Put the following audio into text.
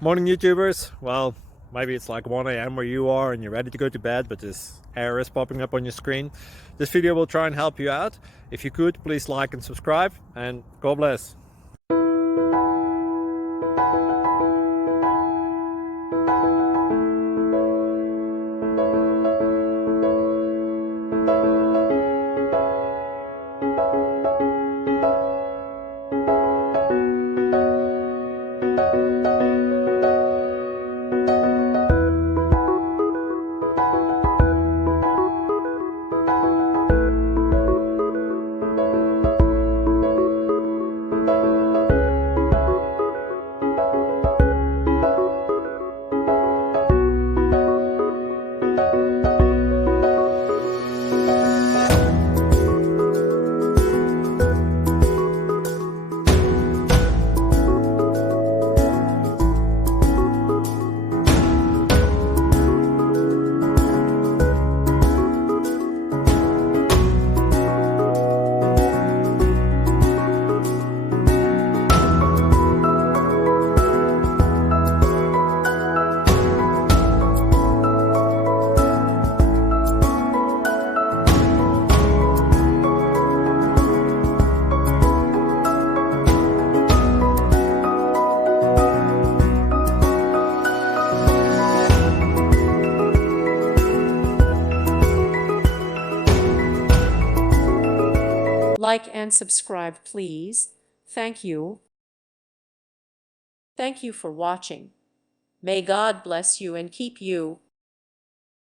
Morning, YouTubers. Well, maybe it's like 1 a.m. where you are and you're ready to go to bed, but this error is popping up on your screen. This video will try and help you out. If you could, please like and subscribe, and God bless. Like and subscribe, please. Thank you. Thank you for watching. May God bless you and keep you.